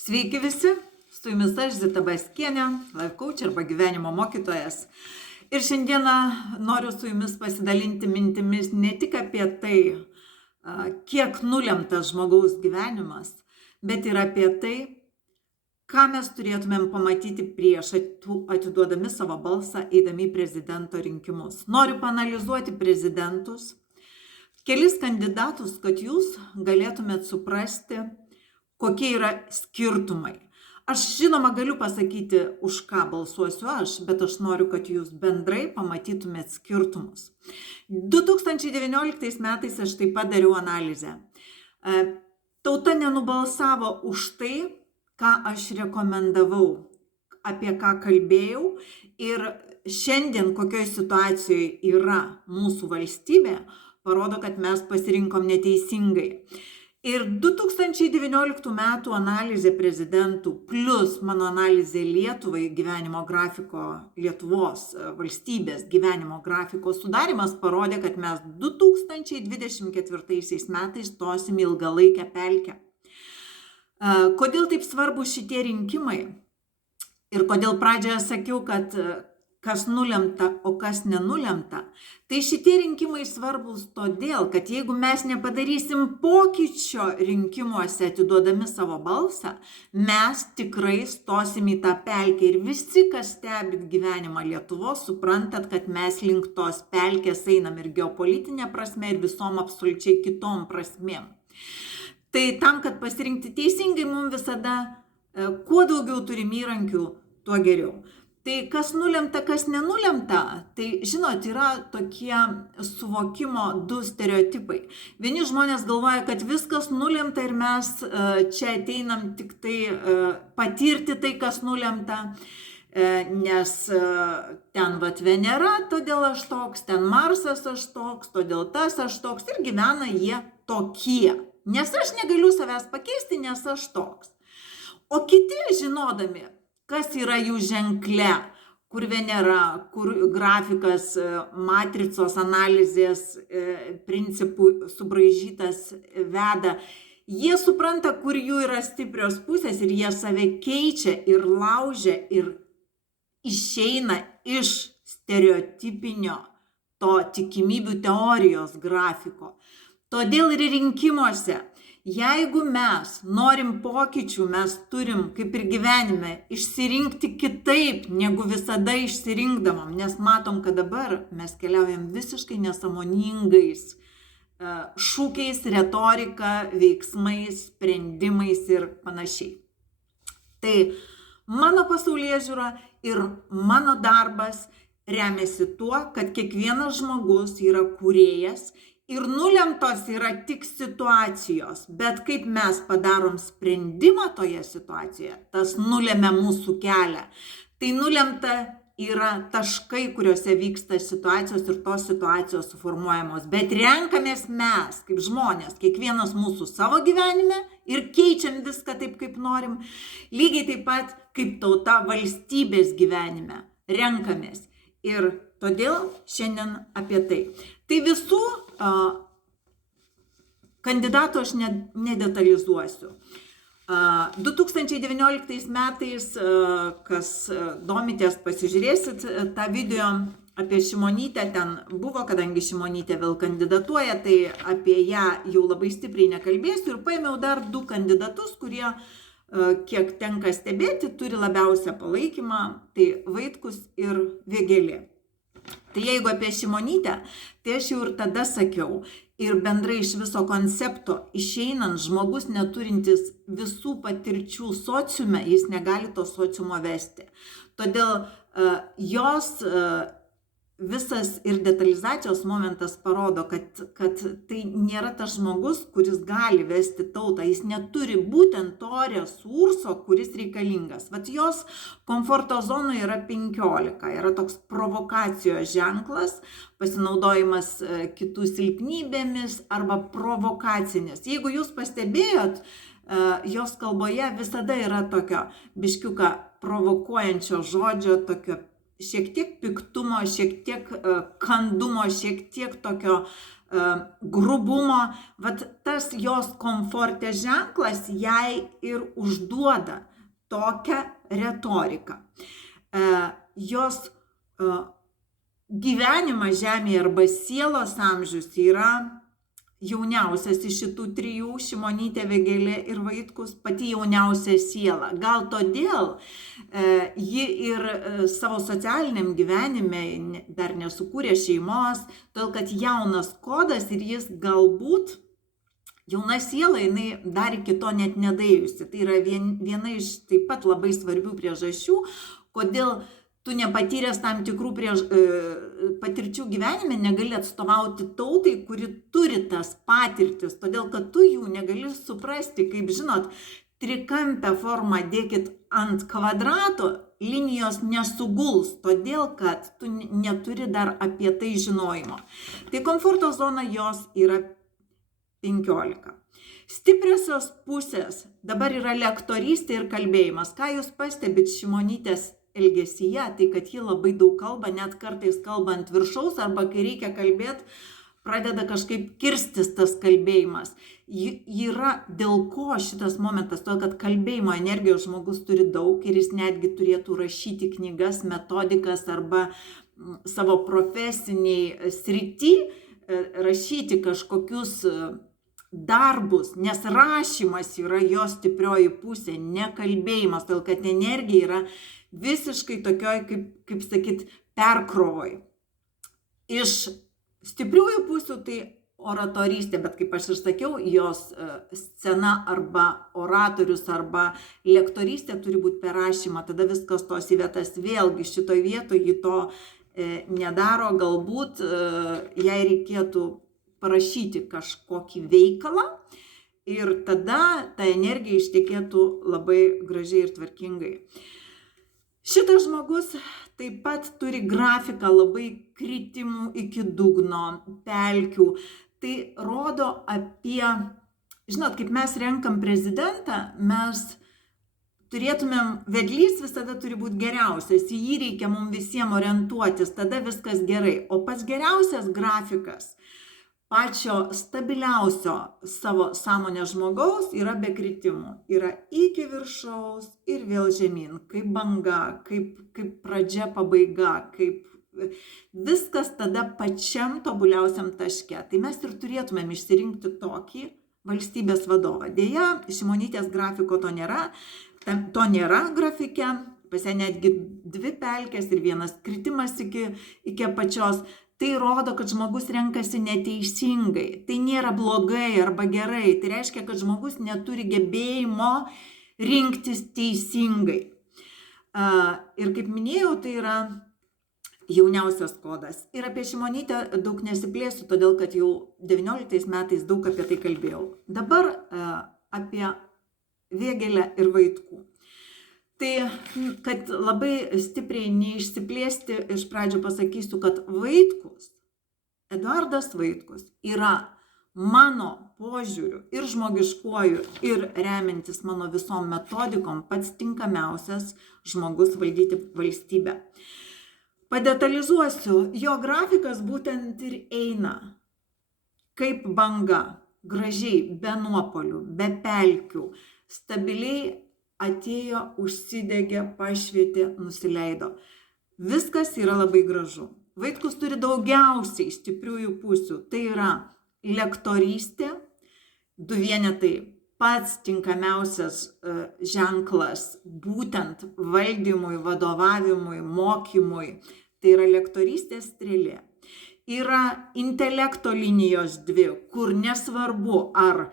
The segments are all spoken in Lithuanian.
Sveiki visi, su jumis aš Zita Baskienė, life coach arba gyvenimo mokytojas. Ir šiandieną noriu su jumis pasidalinti mintimis ne tik apie tai, kiek nulemtas žmogaus gyvenimas, bet ir apie tai, ką mes turėtumėm pamatyti prieš atiduodami savo balsą eidami į prezidento rinkimus. Noriu paanalizuoti prezidentus, kelis kandidatus, kad jūs galėtumėt suprasti, kokie yra skirtumai. Aš žinoma galiu pasakyti, už ką balsuosiu aš, bet aš noriu, kad jūs bendrai pamatytumėt skirtumus. 2019 metais aš taip pat dariau analizę. Tauta nenubalsavo už tai, ką aš rekomendavau, apie ką kalbėjau, ir šiandien kokioj situacijoje yra mūsų valstybė, parodo, kad mes pasirinkom neteisingai. Ir 2019 metų analizė prezidentų plus mano analizė Lietuvai gyvenimo grafiko, Lietuvos valstybės gyvenimo grafiko sudarimas parodė, kad mes 2024 metais stosim ilgalaikę pelkę. Kodėl taip svarbu šitie rinkimai? Ir kodėl pradžioje sakiau, kad kas nulemta, o kas nenulemta? Tai šitie rinkimai svarbus todėl, kad jeigu mes nepadarysim pokyčio rinkimuose atiduodami savo balsą, mes tikrai stosim į tą pelkę. Ir visi, kas stebit gyvenimą Lietuvos, suprantat, kad mes link tos pelkės einam ir geopolitinė prasme, ir visom absoliučiai kitom prasmėm. Tai tam, kad pasirinkti teisingai, mums visada kuo daugiau turim įrankių, tuo geriau. Tai kas nulemta, kas nenulemta, tai žinot, yra tokie suvokimo du stereotipai. Vieni žmonės galvoja, kad viskas nulemta ir mes čia ateinam tik tai patirti tai, kas nulemta, nes ten Venera, todėl aš toks, ten Marsas aš toks, todėl tas aš toks, ir gyvena jie tokie. Nes aš negaliu savęs pakeisti, nes aš toks. O kiti, žinodami, kas yra jų ženkle, kur Venera, kur grafikas matricos analizės principų subraižytas veda, jie supranta, kur jų yra stiprios pusės ir jie save keičia ir laužia ir išeina iš stereotipinio to tikimybių teorijos grafiko. Todėl ir rinkimuose, jeigu mes norim pokyčių, mes turim, kaip ir gyvenime, išsirinkti kitaip, negu visada išsirinkdavom, nes matom, kad dabar mes keliaujam visiškai nesąmoningais šūkiais, retorika, veiksmais, sprendimais ir panašiai. Tai mano pasaulėžiūra ir mano darbas remiasi tuo, kad kiekvienas žmogus yra kūrėjas, ir nulemtos yra tik situacijos, bet kaip mes padarom sprendimą toje situacijoje, tas nulemia mūsų kelią. Tai nulemta yra taškai, kuriuose vyksta situacijos ir tos situacijos suformuojamos. Bet renkamės mes, kaip žmonės, kiekvienas mūsų savo gyvenime ir keičiam viską taip, kaip norim. Lygiai taip pat kaip tauta valstybės gyvenime renkamės. Ir todėl šiandien apie tai. Tai visų kandidatų aš nedetalizuosiu. 2019 metais, kas domitės, pasižiūrėsit tą video apie Šimonytę, ten buvo, kadangi Šimonytė vėl kandidatuoja, tai apie ją jau labai stipriai nekalbėsiu ir paėmiau dar du kandidatus, kurie, kiek tenka stebėti, turi labiausią palaikymą, tai Vaitkus ir Vėgėlė. Tai jeigu apie Šimonytę, tai aš jau ir tada sakiau, ir bendrai iš viso koncepto išeinant, žmogus neturintis visų patirčių sociume, jis negali to sociumo vesti. Todėl jos visas ir detalizacijos momentas parodo, kad tai nėra tas žmogus, kuris gali vesti tautą, jis neturi būtent to resurso, kuris reikalingas. Vat jos komforto zonoje yra 15, yra toks provokacijos ženklas, pasinaudojimas kitų silpnybėmis arba provokacinės. Jeigu jūs pastebėjot, jos kalboje visada yra tokio biškiuką provokuojančio žodžio, tokio šiek tiek piktumo, šiek tiek kandumo, šiek tiek tokio grubumo, vat tas jos komforte ženklas jai ir užduoda tokią retoriką. Jos gyvenimas žemėje arba sielos amžius yra jauniausias iš šitų trijų, Šimonytė, Vėgėlė ir Vaitkus, pati jauniausia siela. Gal todėl ji ir savo socialiniam gyvenime dar nesukūrė šeimos, todėl kad jaunas kodas ir jis galbūt, jauna siela, jinai dar iki to net nedaėjusi. Tai yra viena iš taip pat labai svarbių priežasčių, kodėl tu nepatyręs tam tikrų patirčių gyvenime negali atstovauti tautai, kuri turi tas patirtis, todėl kad tu jų negali suprasti. Kaip žinot, trikampę formą dėkit ant kvadrato, linijos nesuguls, todėl kad tu neturi dar apie tai žinojimo. Tai komforto zona jos yra 15. Stipriosios pusės dabar yra lektorystė ir kalbėjimas. Ką jūs pastebit Šimonytės elgesyje, tai kad ji labai daug kalba, net kartais kalba ant viršaus, arba kai reikia kalbėti, pradeda kažkaip kirstis tas kalbėjimas. Yra dėl ko šitas momentas, todėl kad kalbėjimo energijos žmogus turi daug ir jis netgi turėtų rašyti knygas, metodikas arba savo profesiniai srity rašyti kažkokius darbus, nes rašymas yra jos stiprioji pusė, ne kalbėjimas, todėl kad energija yra visiškai tokioj, kaip sakyt, perkrovoj. Iš stipriųjų pusių tai oratorystė, bet kaip aš ir sakiau, jos scena arba oratorius arba lektorystė turi būti per rašymą, tada viskas tos į vietas. Vėlgi šitoj vietoje ji to nedaro, galbūt jai reikėtų parašyti kažkokį veikalą ir tada ta energija ištekėtų labai gražiai ir tvarkingai. Šitas žmogus taip pat turi grafiką labai kritimų iki dugno, pelkių. Tai rodo apie, žinot, kaip mes renkam prezidentą, mes turėtumėm, vedlys visada turi būti geriausias, į jį reikia mums visiems orientuotis, tada viskas gerai. O pats geriausias grafikas pačio stabiliausio savo sąmonės žmogaus yra be kritimų. Yra iki viršaus ir vėl žemyn, kaip banga, kaip pradžia, pabaiga, kaip viskas tada pačiam tobuliausiam taške. Tai mes ir turėtumėm išsirinkti tokį valstybės vadovą. Deja, Šimonytės grafiko to nėra grafike, pas ją netgi 2 pelkės ir 1 kritimas iki apačios. Tai rodo, kad žmogus renkasi neteisingai. Tai nėra blogai arba gerai. Tai reiškia, kad žmogus neturi gebėjimo rinktis teisingai. Ir kaip minėjau, tai yra jauniausias kodas. Ir apie Šimonytę daug nesiplėsiu, todėl kad jau 19 metais daug apie tai kalbėjau. Dabar apie Vėgėlę ir Vaitkų. Tai, kad labai stipriai neišsiplėsti, iš pradžio pasakysiu, kad Vaitkus, Eduardas Vaitkus yra mano požiūriu ir žmogiškuoju ir remiantis mano visom metodikom pats tinkamiausias žmogus valdyti valstybę. Padetalizuosiu, jo grafikas būtent ir eina kaip banga, gražiai, be nuopolių, be pelkių, stabiliai atėjo, užsidegė, pašvietė, nusileido. Viskas yra labai gražu. Vaitkus turi daugiausiai stipriųjų pusių. Tai yra lektorystė, 2 vienetai, pats tinkamiausias ženklas būtent valdymui, vadovavimui, mokymui. Tai yra lektorystės strėlė. Yra intelekto linijos 2, kur nesvarbu ar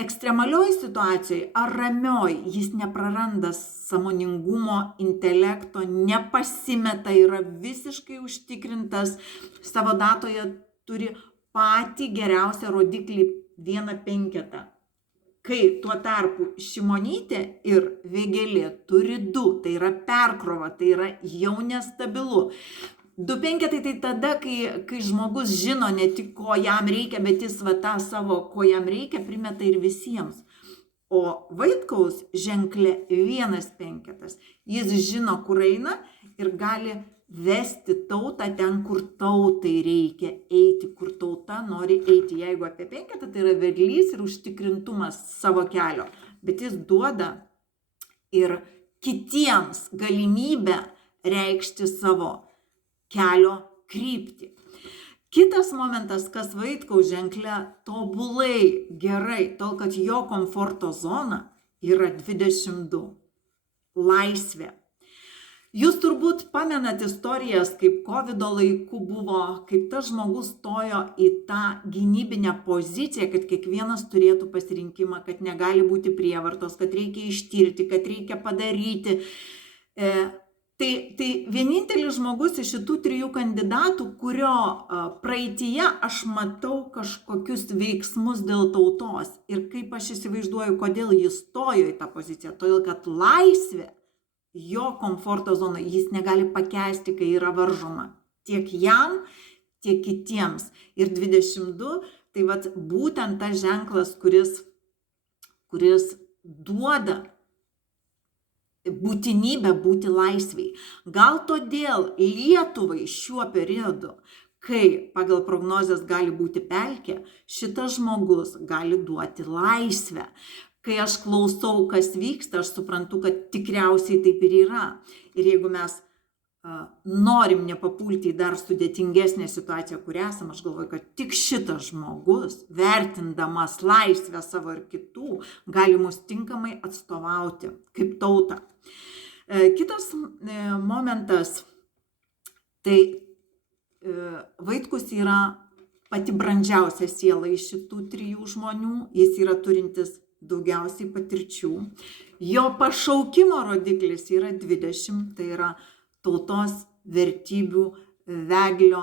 ekstremalioj situacijoj ar ramioj, jis nepraranda sąmoningumo, intelekto, nepasimeta, yra visiškai užtikrintas, savo datoje turi patį geriausią rodiklį 1/5. Kai tuo tarpu Šimonytė ir Vėgėlė turi 2, tai yra perkrova, tai yra jau nestabilu. 2/5 tai tada, kai žmogus žino ne tik, ko jam reikia, bet jis tą savo, ko jam reikia, primeta ir visiems. O Vaitkaus ženklė 1/5. Jis žino, kur eina ir gali vesti tautą ten, kur tautai reikia eiti, kur tauta nori eiti. Jeigu apie penketą, tai yra vedlys ir užtikrintumas savo kelio, bet jis duoda ir kitiems galimybę reikšti savo kelio kryptį. Kitas momentas, kas Vaitkaus ženkle tobulai gerai, tol kad jo komforto zona yra 22. Laisvė. Jūs turbūt pamenat istorijas, kaip COVID laiku buvo, kaip tas žmogus stojo į tą gynybinę poziciją, kad kiekvienas turėtų pasirinkimą, kad negali būti prievartos, kad reikia ištirti, kad reikia padaryti. Tai vienintelis žmogus iš šitų 3 kandidatų, kurio praeityje aš matau kažkokius veiksmus dėl tautos. Ir kaip aš įsivaizduoju, kodėl jis stojo į tą poziciją. Todėl, kad laisvė, jo komforto zona, jis negali pakęsti, kai yra varžoma. Tiek jam, tiek kitiems. Ir 22, tai vat būtent tas ženklas, kuris duoda būtinybę būti laisviai. Gal todėl Lietuvai šiuo periodu, kai pagal prognozes gali būti pelkė, šitas žmogus gali duoti laisvę. Kai aš klausau, kas vyksta, aš suprantu, kad tikriausiai taip ir yra. Ir jeigu mes norim nepapulti į dar sudėtingesnę situaciją, kur esam, aš galvoju, kad tik šitas žmogus, vertindamas laisvę savo ir kitų, gali mus tinkamai atstovauti kaip tautą. Kitas momentas, tai Vaitkus yra pati brandžiausia siela iš šitų 3 žmonių, jis yra turintis daugiausiai patirčių, jo pašaukimo rodiklis yra 20, tai yra tautos vertybių, veglio,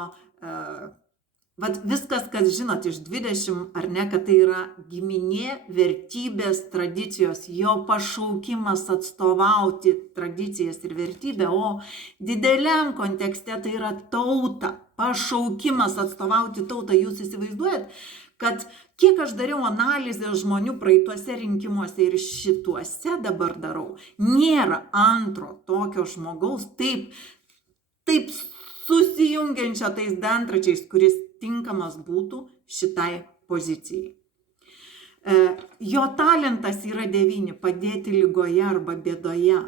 vat viskas, kas žinot iš 20, ar ne, kad tai yra giminė, vertybės, tradicijos, jo pašaukimas atstovauti tradicijas ir vertybę, o dideliam kontekste tai yra tauta, pašaukimas atstovauti tautą. Jūs įsivaizduojat, kad kiek aš dariau analizę žmonių praeituose rinkimuose ir šituose dabar darau, nėra antro tokio žmogaus taip susijungiančio tais dantračiais, kuris tinkamas būtų šitai pozicijai. Jo talentas yra 9 – padėti ligoje arba bėdoje.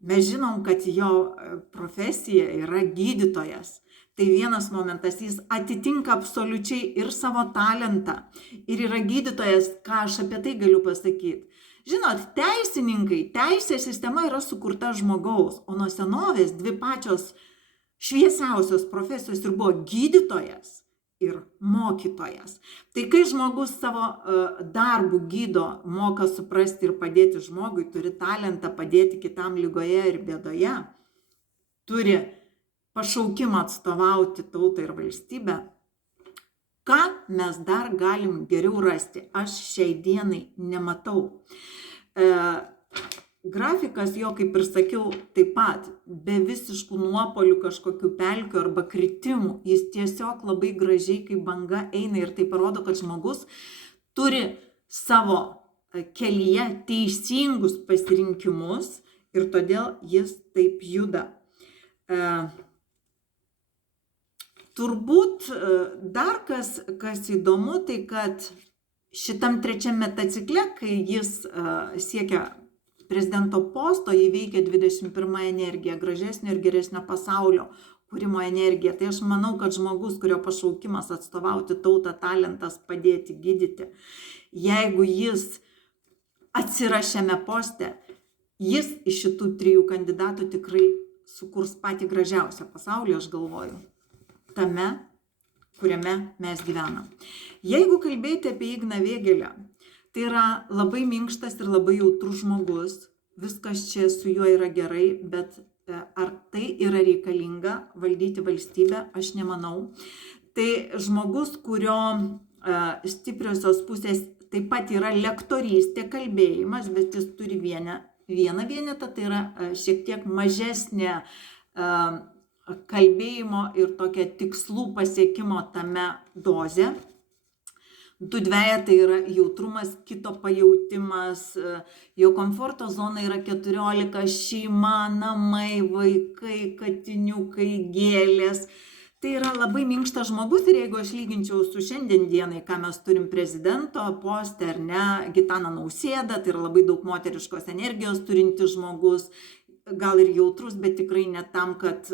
Mes žinom, kad jo profesija yra gydytojas. Tai vienas momentas, jis atitinka absoliučiai ir savo talentą, ir yra gydytojas, ką aš apie tai galiu pasakyti. Žinot, teisininkai, teisės sistema yra sukurta žmogaus, o nuo senovės 2 pačios šviesiausios profesijos ir buvo gydytojas ir mokytojas. Tai kai žmogus savo darbų gydo, moka suprasti ir padėti žmogui, turi talentą padėti kitam ligoje ir bėdoje, turi pašaukimą atstovauti tautą ir valstybę, ką mes dar galim geriau rasti? Aš šiai dienai nematau. Grafikas jo, kaip ir sakiau, taip pat be visiškų nuopolių, kažkokių pelkių arba kritimų. Jis tiesiog labai gražiai kaip banga eina ir tai parodo, kad žmogus turi savo kelyje teisingus pasirinkimus ir todėl jis taip juda. Turbūt dar kas įdomu, tai kad šitam 3 cikle, kai jis siekia prezidento posto, įveikia 21 energiją, gražesnio ir geresnio pasaulio kūrimo energiją. Tai aš manau, kad žmogus, kurio pašaukimas atstovauti tautą, talentas padėti, gydyti, jeigu jis atsiras šiame poste, jis iš šitų 3 kandidatų tikrai sukurs patį gražiausią pasaulį, aš galvoju, tame, kuriame mes gyvenam. Jeigu kalbėti apie Igną Vėgėlę, tai yra labai minkštas ir labai jautrus žmogus, viskas čia su juo yra gerai, bet ar tai yra reikalinga valdyti valstybę, aš nemanau. Tai žmogus, kurio stipriosios pusės taip pat yra lektorystė, kalbėjimas, bet jis turi vieną vienetą, tai yra šiek tiek mažesnė kalbėjimo ir tokia tikslų pasiekimo tame dozė. Du dvejetai yra jautrumas, kito pajautimas, jo komforto zona yra 14, šeima, namai, vaikai, katiniukai, gėlės. Tai yra labai minkštas žmogus ir jeigu aš lyginčiau su šiandien dienai, ką mes turim prezidento poste, ar ne, Gitaną Nausėdą, tai yra labai daug moteriškos energijos turintis žmogus, gal ir jautrus, bet tikrai ne tam, kad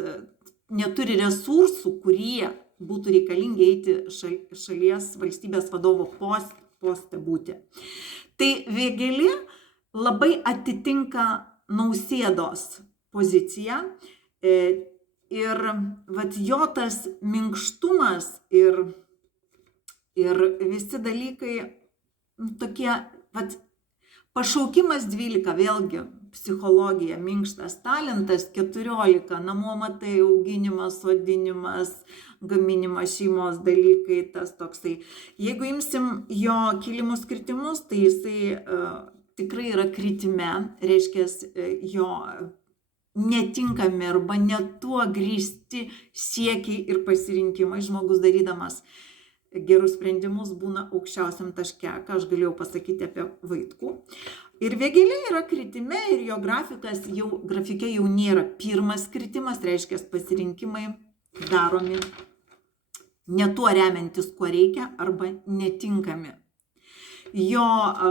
neturi resursų, kurie būtų reikalingi eiti šalies valstybės vadovo poste būti. Tai Vėgėlė labai atitinka Nausėdos poziciją. Ir vat jo tas minkštumas ir visi dalykai tokie, vat pašaukimas 12, vėlgi psichologija, minkštas talentas 14, namų amatai, auginimas, sodinimas, gaminimas, šeimos dalykai, tas toksai. Jeigu imsim jo kilimus kritimus, tai jisai tikrai yra kritime, reiškia jo netinkami arba ne tuo grįsti siekiai ir pasirinkimai. Žmogus darydamas gerus sprendimus būna aukščiausiam taške, ką aš galėjau pasakyti apie Vaitkų. Ir Vėgėlė yra kritime ir jo grafike jau nėra pirmas kritimas, reiškia pasirinkimai daromi ne tuo remiantis, kuo reikia, arba netinkami. Jo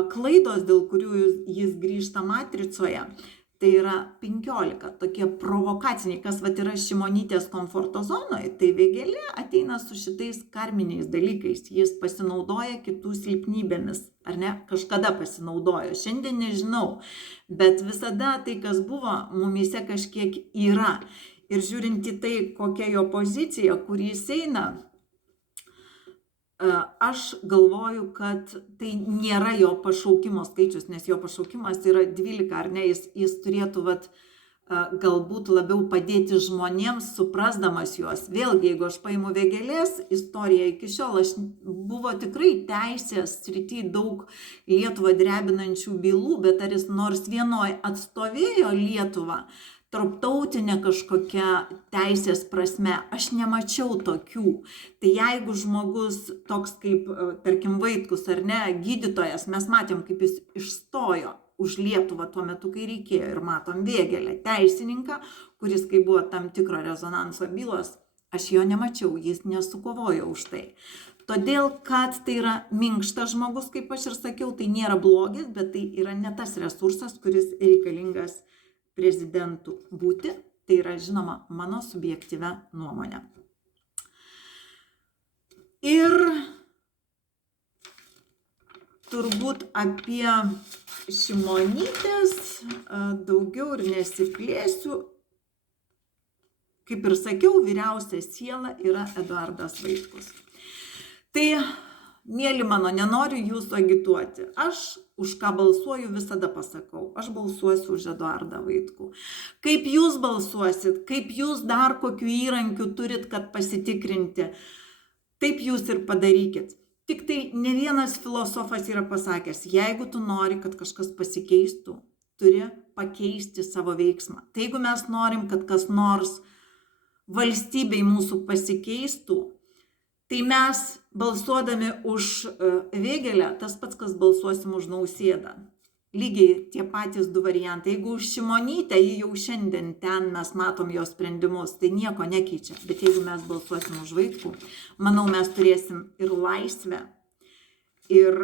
klaidos, dėl kurių jis grįžta matricoje, tai yra 15, tokie provokaciniai, kas vat yra Šimonytės komforto zonoje, tai Vėgėlė ateina su šitais karminiais dalykais, jis pasinaudoja kitų silpnybėmis, ar ne, kažkada pasinaudojo, šiandien nežinau, bet visada tai, kas buvo, mumyse kažkiek yra. Ir žiūrint į tai, kokia jo pozicija, kur jis eina, aš galvoju, kad tai nėra jo pašaukimo skaičius, nes jo pašaukimas yra 12, ar ne, jis turėtų galbūt labiau padėti žmonėms, suprasdamas juos. Vėlgi, jeigu aš paimu Vėgėlės istoriją, iki šiol buvo tikrai teisės srity daug Lietuvą drebinančių bylų, bet ar jis nors vienoj atstovėjo Lietuvą, tarptautinė kažkokia teisės prasme, aš nemačiau tokių. Tai jeigu žmogus toks kaip, tarkim, Vaitkus ar ne, gydytojas, mes matėm, kaip jis išstojo už Lietuvą tuo metu, kai reikėjo, ir matom Vėgėlę, teisininką, kuris, kai buvo tam tikro rezonanso bylos, aš jo nemačiau, jis nesukovojo už tai. Todėl, kad tai yra minkštas žmogus, kaip aš ir sakiau, tai nėra blogis, bet tai yra ne tas resursas, kuris reikalingas prezidentų būti, tai yra, žinoma, mano subjektyvia nuomonė. Ir turbūt apie Šimonytės daugiau ir nesiplėsiu. Kaip ir sakiau, vyriausia siela yra Eduardas Vaitkus. Tai, mėly mano, nenoriu jūsų agituoti. Aš už ką balsuoju visada pasakau. Aš balsuosiu už Eduardą Vaitkų. Kaip jūs balsuosit, kaip jūs dar kokių įrankių turit, kad pasitikrinti, taip jūs ir padarykit. Tik tai ne vienas filosofas yra pasakęs, jeigu tu nori, kad kažkas pasikeistų, turi pakeisti savo veiksmą. Tai jeigu mes norim, kad kas nors valstybei mūsų pasikeistų, tai mes balsuodami už Vėgėlę, tas pats, kas balsuosim už Nausėdą. Lygiai tie patys du variantai. Jeigu už Šimonytę, ji jau šiandien ten mes matom jos sprendimus, tai nieko nekeičia. Bet jeigu mes balsuosim už Vaitkų, manau, mes turėsim ir laisvę, ir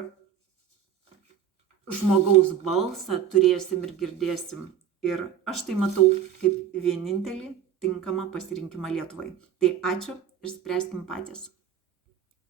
žmogaus balsą turėsim ir girdėsim. Ir aš tai matau kaip vienintelį tinkamą pasirinkimą Lietuvai. Tai ačiū ir spręskim patys.